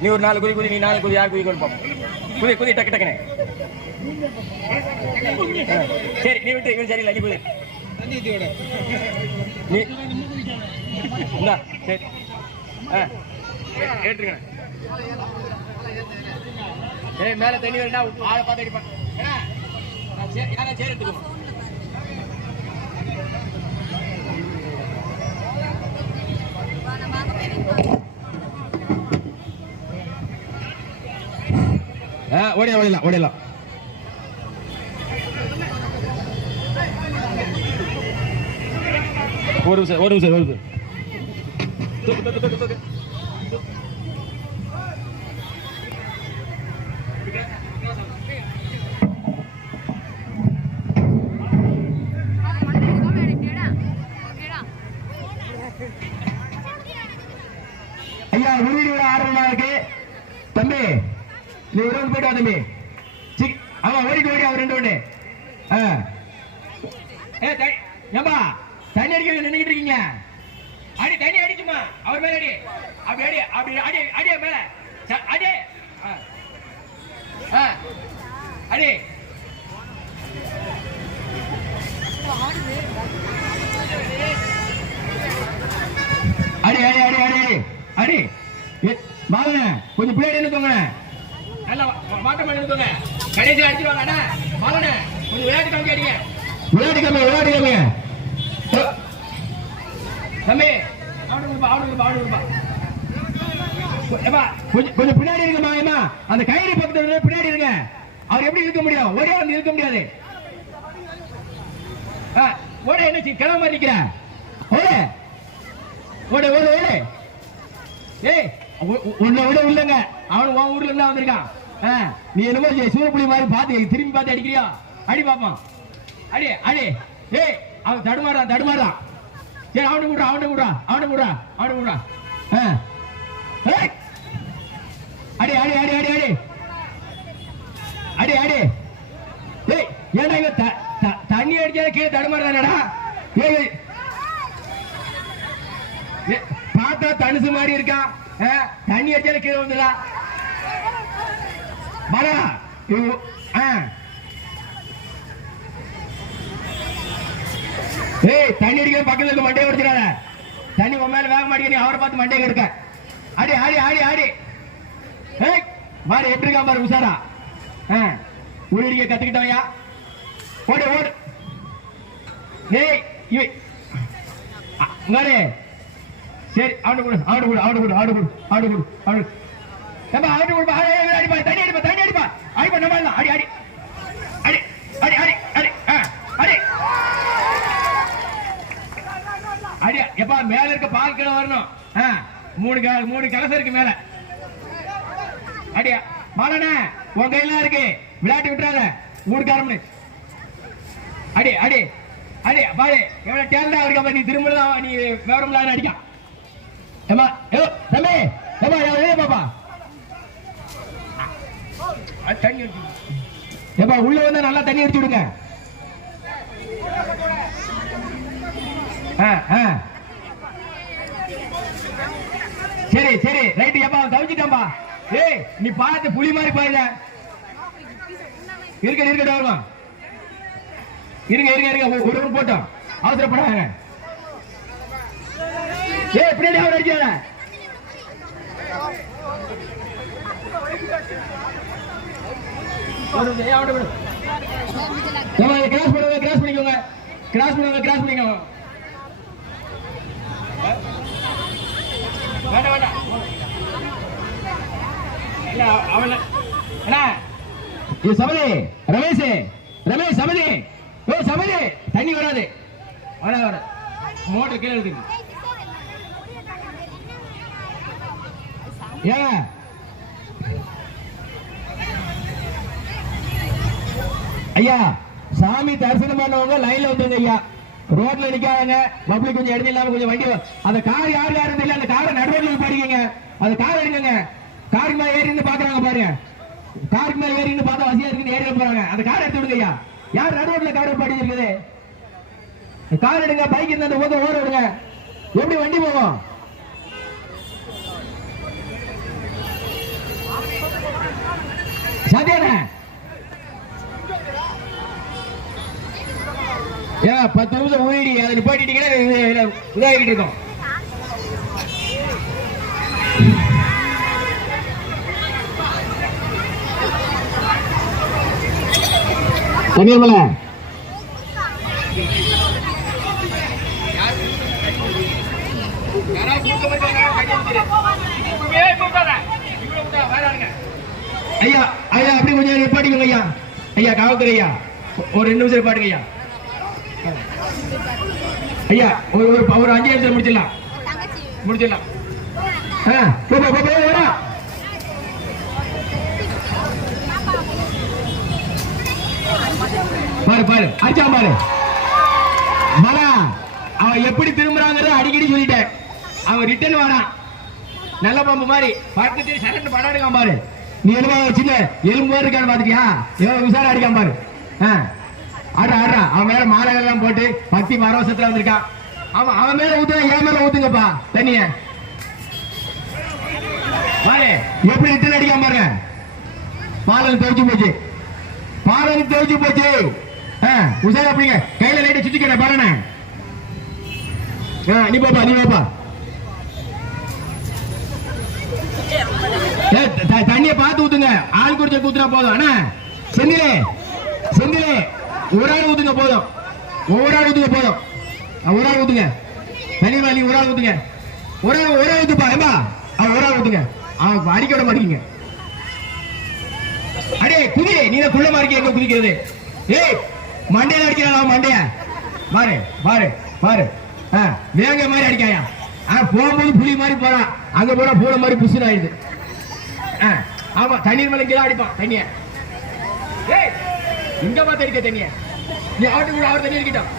நீ ஒரு 4 குதி நீ 4 குதி யார் குதி கொடுப்போம். குதி டக்கு டக்குனே. சரி நீ விட்டு இவன் சரியில்லை நீ குதி நீ இந்தா சரி ஏற்றுங்க. மேல தண்ணி வரா ஆளை பார்த்து அடிப்பான். யாரா சேர் எடுத்துக்கணும். ஓடிடலாம். ஒரு நிமிஷம் தூக்கு. ஐயா உருவிட ஆர்வமா இருக்கு தம்பி. நீ உறவு போயிட்டு வா தம்பி. ஆமா ஓடி அவர் 2 ஒண்ணு. ஏம்பா தண்ணி அடிக்க நின்றுகிட்டு இருக்கீங்க. அடி தண்ணி அடிச்சுமா அவர் மேல அடி. அப்படி அடி மேல அடி அடி. அடி மாவன கொஞ்சம் பிள்ளைங்க நின்னுக்கோங்க. நல்லா மாட்டமா நின்னுக்கோங்க. கடைசி அடிச்சுவாங்க. அண்ணா மாவன கொஞ்சம் விளையாட்டு காமிக்க அடிங்க. விளையாட்டு காமிங்க தம்பி. கொஞ்சம் பின்னாடி இருக்குமா. அந்த கயிறு பக்கத்துல பின்னாடி இருங்க. அவர் எப்படி இருக்க முடியும்? ஒரே வந்து இருக்க முடியாது. ஓட என்ன கிளம்ப மாதிரி நிக்கிற? ஓட ஏய் உன்னை விட இல்லங்க. அவன் உன் ஊர்ல இருந்தா வந்திருக்கான். நீ என்னமோ சூரப்புலி மாதிரி பார்த்து திரும்பி பார்த்து அடிக்கிறியா? அடி பாப்போம். அடி ஏய் அவன் தடுமாறான். சரி அவனு கூடா. அடி ஏய் ஏன்டா இவன் தண்ணி அடிச்சா கீழே தடுமாறானடா. பார்த்தா தனுசு மாதிரி இருக்கான். தண்ணி அடிச்சால கீழே வந்துடா. மரா ஏய் தண்ணி அடிக்கிற பக்கத்துல இருக்க மண்டையை உடைச்சிடாத. தண்ணி உன் மேல வேக மாட்டேங்க. நீ அவரை பார்த்து மண்டையை எடுக்க. அடி ஏய் மாறி எப்படி இருக்கா பாரு உஷாரா. உருடிக்க கத்துக்கிட்டவையா. ஓடு ஏய் மாறே. சரி அவனு கூட தண்ணி அடிப்பா நம்ம அடி எப்பா மேல இருக்க பால் கிலோ வரணும். 3 கலசம் இருக்கு மேல. அடியா மாலனே உன் கையில இருக்கு. விளையாட்டு விட்டுறாத. ஊடுக்காரம்னு அடி பாரு எவ்வளவு டேலண்டா இருக்க. நீ திரும்ப நீ விவரம் அடிக்கான். தம்பி பாப்பா தண்ணி எப்பா உள்ள வந்து நல்லா தண்ணி அடிச்சு விடுங்க. சரி ரைட். எப்பா தவிச்சிட்டாம்பா. ஏய் நீ பார்த்து புலி மாதிரி பாருங்க. இருக்கட்டும் வருமா. இருங்க ஒரு போட்டோம். அவசரப்படாங்க. ஏய் பின்னாடி அவர் அடிச்சாத. கிராஸ் பண்ணிக்கோங்க. வேண்டாம் சமதி ரமேஷ் சமதி தண்ணி வராது. மோட்டர் கீழே இருக்கு. ஐயா சாமி தரிசனம் பண்ணவங்க லைன்ல வந்துருங்க ஐயா. ரோட்ல நிக்காதங்க. பப்ளிக் கொஞ்சம் இடத்துல இல்லாம கொஞ்சம் வண்டி. அந்த கார் யாரு தெரியல. அந்த காரை நடுரோட்ல பாருங்க. அந்த கார் எடுங்க. காருக்கு மேல ஏறி பாக்குறாங்க பாருங்க. காருக்கு மேல ஏறி பார்த்தா வசதியா இருக்குன்னு ஏறி போறாங்க. அந்த கார் எடுத்து விடுங்க ஐயா. யார் நடுரோட்ல கார் பாடி இருக்குது? கார் எடுங்க. பைக் இருந்தா அந்த ஓட விடுங்க. எப்படி வண்டி போகும்? சத்யானே 10 நிமிஷம் ஊடி அதை நிப்பாட்டிட்டீங்கன்னா இதாகிட்டு இருக்கோம். கன்னியாகுமரி ஐயா ஐயா அப்படி கொஞ்சம் நிப்பாட்டிக்கோங்க ஐயா. ஐயா காவல்துறை ஐயா ஒரு 2 நிமிஷம் நிப்பாட்டுங்க ஐயா. ஐயா ஒரு 5 நிமிஷம் முடிச்சிடலாம். பாரு பாரு அடிச்சா பாரு மலா. அவன் எப்படி திரும்புறாங்கிறத அடிக்கடி சொல்லிட்டேன். அவன் ரிட்டர்ன் வரான் நல்ல பாம்பு மாதிரி பக்கத்து சரண்டு படம் எடுக்காம பாரு. நீ எலும்பா வச்சுல எலும்பு மாதிரி இருக்கான்னு பாத்துக்கியா? எவ்வளவு விசாரம் அடிக்காம பாரு. ஆடுறா ஆடுறா. அவன் மேல மாலைகள் எல்லாம் போட்டு பக்தி பரவசத்துல வந்திருக்கான். அவன் மேல ஊத்துனா என் மேல ஊத்துங்கப்பா தண்ணிய பாரு. எப்படி ரிட்டர்ன் அடிக்காம பாருங்க. பாலன் தெரிஞ்சு போச்சு. உசாரா அப்படிங்க கையில லைட்ட சுத்திக்கிறேன் பாருண்ணே. நீ பாப்பா தண்ணிய பார்த்து ஊத்துங்க. ஆள் குடிச்ச ஊத்துனா போதும். அண்ணா செந்திலே ஒரு ஆள் ஊத்துங்க போதும். ஒவ்வொரு ஆள் ஊத்துங்க போதும். ஒரு ஆள் ஊத்துங்க. தண்ணி வாலி ஒரு ஆள் ஊத்துங்க. ஒரு ஆள் ஊத்துப்பா. ஏம்பா அவன் ஒரு ஆள் ஊத்துங்க. அவன் அடிக்க விட மாட்டேங்க. அடே குதி நீ குள்ள மாறிக்க எங்க குதிக்கிறது? ஏய் மண்டையில அடிக்கிறான் மண்டைய பாரு பாரு பாரு. வேங்க மாதிரி அடிக்காயா? போகும்போது புலி மாதிரி போறான். அங்க போனா பூனை மாதிரி புசுன்னு ஆயிடுது. ஆமா தண்ணீர் மேல இங்கதான் அடிப்பான் தண்ணிய. இங்க பார்த்து அடிக்க தண்ணிய. நீ அவட்டு கூட அவர் தண்ணி அடிக்கிட்டான்.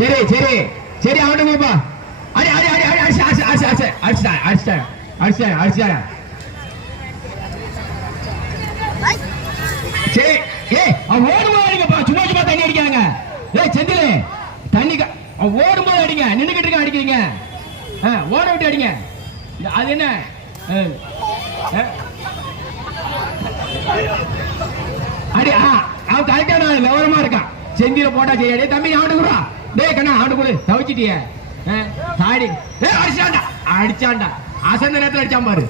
சரி சரி சரி அவட்டு போப்பா. அடி அடி அடி அடி அடிச்சு அடிச்சு அடிச்சு அடிச்சுட்டான் அடிச்சுட்டான் அடிச்சுட்டான் அடிச்சுட்டான். சரி ஓடும்போது அடிங்கப்பா. சும்மா சும்மா தண்ணி அடிக்காங்க. செந்திலே தண்ணி ஓடும்போது அடிங்க. நின்னுகிட்டு இருக்க அடிக்கிறீங்க. ஓட விட்டு அடிங்க. அது என்ன அடி? அவன் கரெக்டா விவரமா இருக்கான். செந்தில போட்டா செய்யாடே தம்பி ஆண்டு கூட. டே கண்ணா ஆண்டு கூட தவிச்சிட்டிய தாடி. அடிச்சாண்டா அடிச்சாண்டா. அசந்த நேரத்தில் அடிச்சான் பாரு.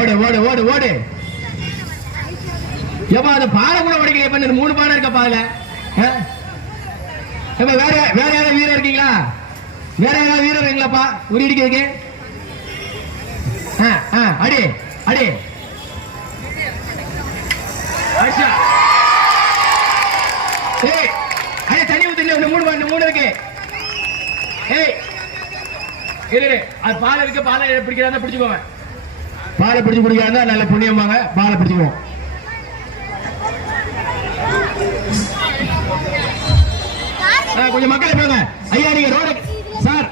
ஓடு ஓடு ஓடு ஓடு. ஏப்பா அந்த பாலை கூட உடைக்கல. இப்ப 3 பானை இருக்க பால. வேற யாராவது வீரர் இருக்கீங்களா? வேற யாராவது வீரர் இருக்கீங்களாப்பா உரி அடிக்கிறதுக்கு? அடி அடி அடிச்சா. அடி தண்ணி ஊத்துல 3 இருக்கு. அது பாலை இருக்கு. பாலை பிடிக்கிறதா பிடிச்சுக்கோங்க. பாலை பிடிச்சு குடிக்காத நல்ல புண்ணியமாங்க. பாலை பிடிச்சுக்குவோம். கொஞ்சம் மக்களை போங்க ஐயா. நீங்க ரோட சார்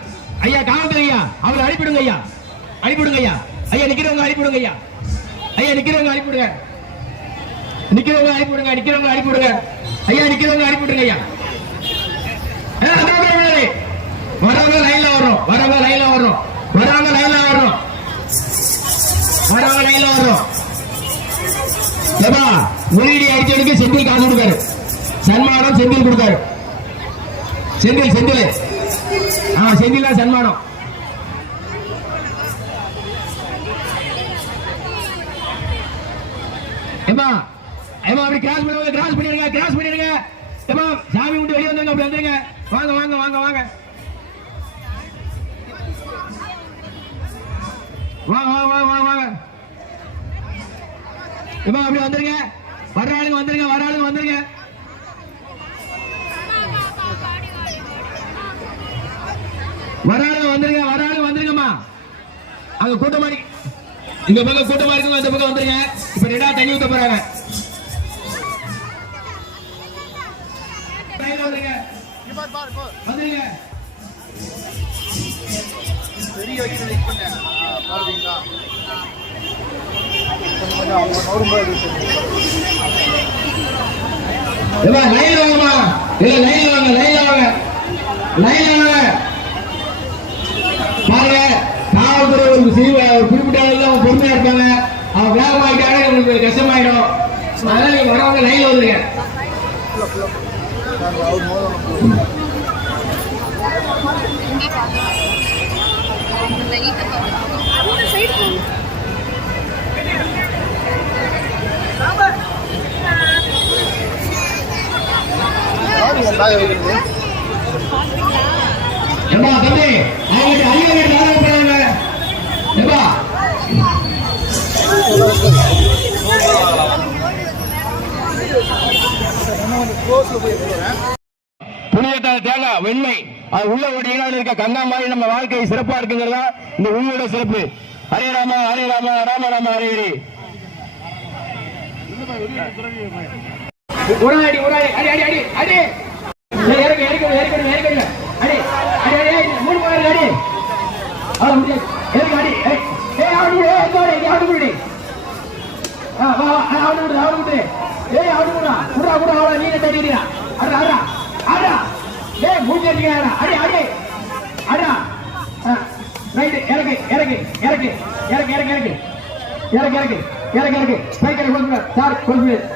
ஐயா காவல்துறை ஐயா அவரை அனுப்பிடுங்க ஐயா. அனுப்பிடுங்க ஐயா. ஐயா நிக்கிறவங்க அனுப்பிடுங்க ஐயா. ஐயா நிக்கிறவங்க அனுப்பிடுங்க. நிக்கிறவங்க அனுப்பிடுங்க. ஐயா நிக்கிறவங்க அனுப்பிடுங்க ஐயா. வரவங்க லைன்ல வர்றோம். முன்னாடி அடிச்சவனுக்கு செந்தில் காசு கொடுக்காரு. சன்மானம் செந்தில் கொடுக்காரு. செந்தில் செந்தில் தான் சன்மானம். ஏமா அப்படி கிராஸ் பண்ணிடுங்க. ஏமா சாமி விட்டு வெளியே வந்துருங்க. அப்படி வந்துருங்க. வாங்க வாங்க வாங்க வாங்க வாங்க வாங்க வாங்க வாங்க. ஏமா அப்படி வந்துருங்க. வர ஆளுங்க வந்துருங்க. வந்துருங்கம்மா. அங்க கூட்டமா இந்த பக்கம் கூட்டமா இருக்குங்க. அந்த பக்கம் வந்துருங்க. இப்ப 2 தண்ணி ஊத்த போறாங்க. வந்துருங்க. பாருங்க காவல்துறை ஒரு குறிப்பிட்ட அளவுக்கு அவங்க பொறுமையா இருப்பாங்க. அவங்க வேகமாயிட்டாலே உங்களுக்கு கஷ்டமாயிடும். அதனால நீங்க வரவங்க லைன்ல வந்துருங்க. ஏம்பா தம்பி அவங்க அதிகாரி போறாங்க. ஏம்பா புனிதத்தான தேங்காய் வெண்மை அது உள்ள ஓடினா இருக்க கங்கா மாதிரி நம்ம வாழ்க்கை சிறப்பா இருக்குங்கிறதா இந்த உண்மையோட சிறப்பு. ஹரே ராமா ஹரே ராமா ராம ராம ஹரே ஹரி. உராடி உராடி அடி அடி அடி அடி இறக்கு இறக்கு இறக்கு இறக்கு அடி அடி அடி 3 பேர் அடி ஆ முடிய இறக்கு அடி ஏய் ஆடு விடு ஏய் ஆடு விடு வா வா ஆடு விடு ஏய் ஆடு விடுடா குடா குடா அவள நீ தட்டிடுடா அடடா அடடா அடடா ஏய் மூஞ்சி அடிங்கடா அடி அடி அடடா ரைட் இறக்கு இறக்கு இறக்கு இறக்கு இறக்கு இறக்கு இறக்கு இறக்கு இறக்கு இறக்கு சைக்கிள் கொண்டு சார் கொண்டு